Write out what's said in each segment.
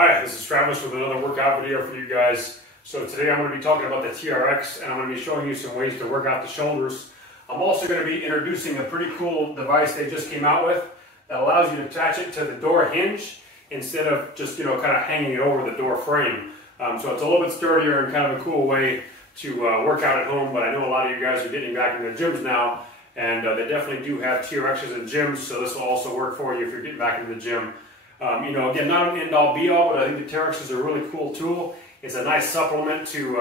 Hi, this is Travis with another workout video for you guys. So today I'm going to be talking about the TRX, and I'm going to be showing you some ways to work out the shoulders. I'm also going to be introducing a pretty cool device they just came out with that allows you to attach it to the door hinge instead of just, kind of hanging it over the door frame. So it's a little bit sturdier and kind of a cool way to work out at home, but I know a lot of you guys are getting back into the gyms now, and they definitely do have TRXs in gyms, so this will also work for you if you're getting back into the gym. Again, not an end-all be-all, but I think the TRX is a really cool tool. It's a nice supplement to,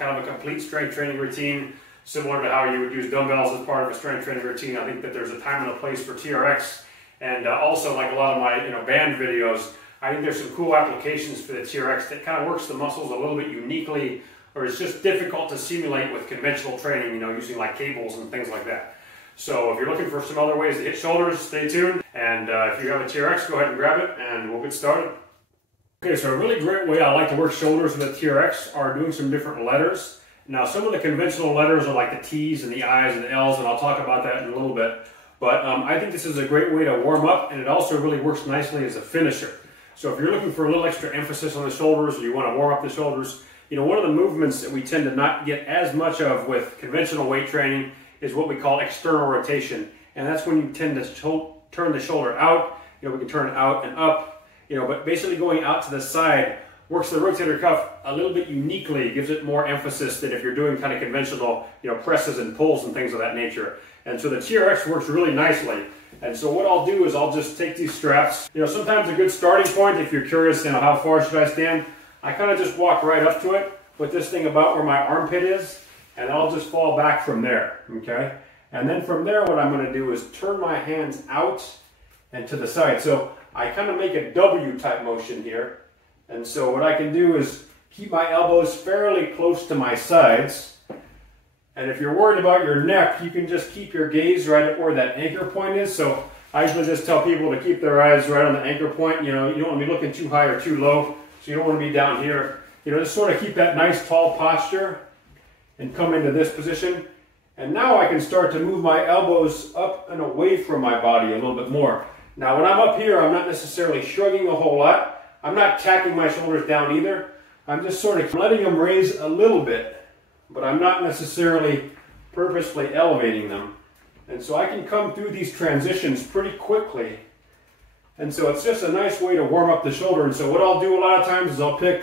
kind of a complete strength training routine, similar to how you would use dumbbells as part of a strength training routine. I think that there's a time and a place for TRX, and also like a lot of my, band videos, I think there's some cool applications for the TRX that kind of works the muscles a little bit uniquely, or it's just difficult to simulate with conventional training, using like cables and things like that. So if you're looking for some other ways to hit shoulders, stay tuned. And if you have a TRX, go ahead and grab it and we'll get started. Okay, so a really great way I like to work shoulders with the TRX are doing some different letters. Now some of the conventional letters are like the T's and the I's and the L's, and I'll talk about that in a little bit. But I think this is a great way to warm up, and it also really works nicely as a finisher. So if you're looking for a little extra emphasis on the shoulders, or you want to warm up the shoulders, one of the movements that we tend to not get as much of with conventional weight training is what we call external rotation. And that's when you tend to turn the shoulder out. We can turn it out and up, but basically going out to the side works the rotator cuff a little bit uniquely, gives it more emphasis than if you're doing kind of conventional, presses and pulls and things of that nature. And so the TRX works really nicely. And so what I'll do is I'll just take these straps. Sometimes a good starting point, if you're curious, how far should I stand? I kind of just walk right up to it with this thing about where my armpit is, and I'll just fall back from there, okay? And then from there, what I'm going to do is turn my hands out and to the side. So I kind of make a W type motion here. And so what I can do is keep my elbows fairly close to my sides. And if you're worried about your neck, you can just keep your gaze right at where that anchor point is. So I usually just tell people to keep their eyes right on the anchor point. You don't want to be looking too high or too low. So you don't want to be down here. Just sort of keep that nice tall posture and come into this position. And now I can start to move my elbows up and away from my body a little bit more. Now when I'm up here, I'm not necessarily shrugging a whole lot. I'm not tacking my shoulders down either. I'm just sort of letting them raise a little bit, but I'm not necessarily purposely elevating them. And so I can come through these transitions pretty quickly. And so it's just a nice way to warm up the shoulder. And so what I'll do a lot of times is I'll pick,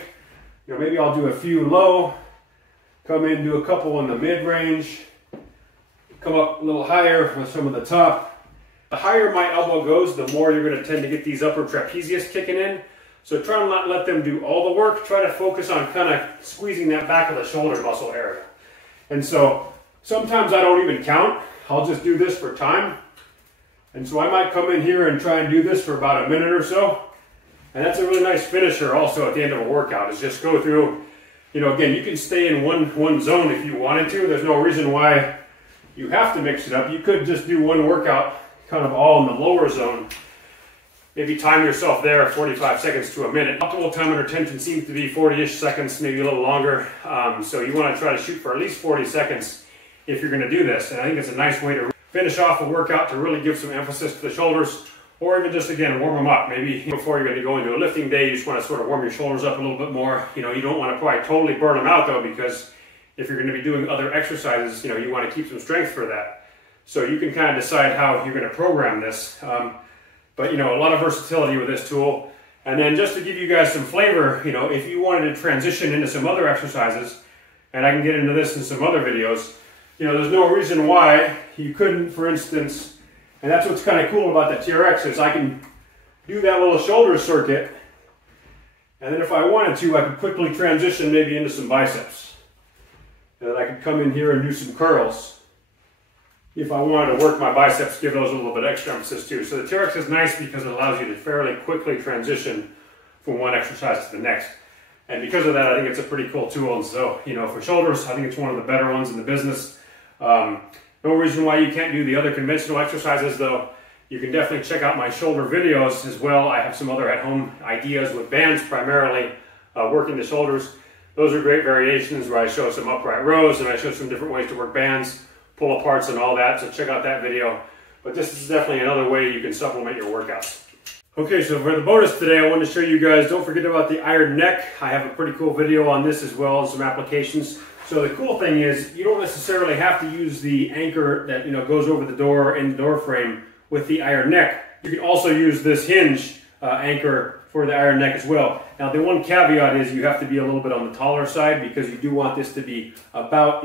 maybe I'll do a few low, come in, do a couple in the mid-range, come up a little higher with some of the top. The higher my elbow goes, the more you're going to tend to get these upper trapezius kicking in. So try to not let them do all the work. Try to focus on kind of squeezing that back of the shoulder muscle area. And so sometimes I don't even count. I'll just do this for time. And so I might come in here and try and do this for about a minute or so. And that's a really nice finisher also at the end of a workout, is just go through, again, you can stay in one zone if you wanted to. There's no reason why you have to mix it up. You could just do one workout kind of all in the lower zone. Maybe time yourself there 45 seconds to a minute. Optimal time under tension seems to be 40-ish seconds, maybe a little longer. So you want to try to shoot for at least 40 seconds if you're going to do this. And I think it's a nice way to finish off a workout to really give some emphasis to the shoulders, or even just, again, warm them up. Maybe before you're going to go into a lifting day, you just want to sort of warm your shoulders up a little bit more. You don't want to probably totally burn them out, though, because if you're going to be doing other exercises, you want to keep some strength for that. So you can kind of decide how you're going to program this. But, a lot of versatility with this tool. And then just to give you guys some flavor, if you wanted to transition into some other exercises, and I can get into this in some other videos, there's no reason why you couldn't, for instance, and that's what's kind of cool about the TRX, is I can do that little shoulder circuit, and then if I wanted to, I could quickly transition maybe into some biceps. And then I could come in here and do some curls. If I wanted to work my biceps, give those a little bit extra emphasis too. So the TRX is nice because it allows you to fairly quickly transition from one exercise to the next. And because of that, I think it's a pretty cool tool. And so, for shoulders, I think it's one of the better ones in the business. No reason why you can't do the other conventional exercises, though. You can definitely check out my shoulder videos as well. I have some other at-home ideas with bands, primarily working the shoulders. Those are great variations where I show some upright rows and I show some different ways to work bands, pull aparts and all that, so check out that video. But this is definitely another way you can supplement your workouts. Okay, so for the bonus today, I wanted to show you guys, don't forget about the iron neck. I have a pretty cool video on this as well as some applications. So the cool thing is you don't necessarily have to use the anchor that goes over the door and the door frame with the iron neck. You can also use this hinge anchor for the iron neck as well. Now the one caveat is you have to be a little bit on the taller side because you do want this to be about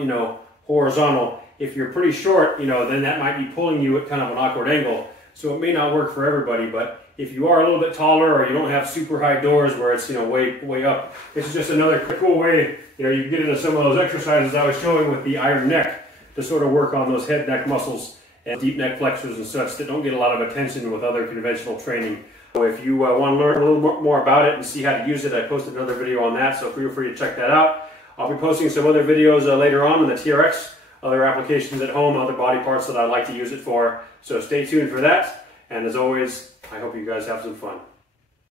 horizontal. If you're pretty short, then that might be pulling you at kind of an awkward angle. So it may not work for everybody, but if you are a little bit taller or you don't have super high doors where it's way up, this is just another cool way you can get into some of those exercises I was showing with the iron neck to sort of work on those head neck muscles and deep neck flexors and such that don't get a lot of attention with other conventional training. So if you want to learn a little more about it and see how to use it, I posted another video on that, so feel free to check that out. I'll be posting some other videos later on the TRX, other applications at home, other body parts that I like to use it for. So stay tuned for that. And as always, I hope you guys have some fun.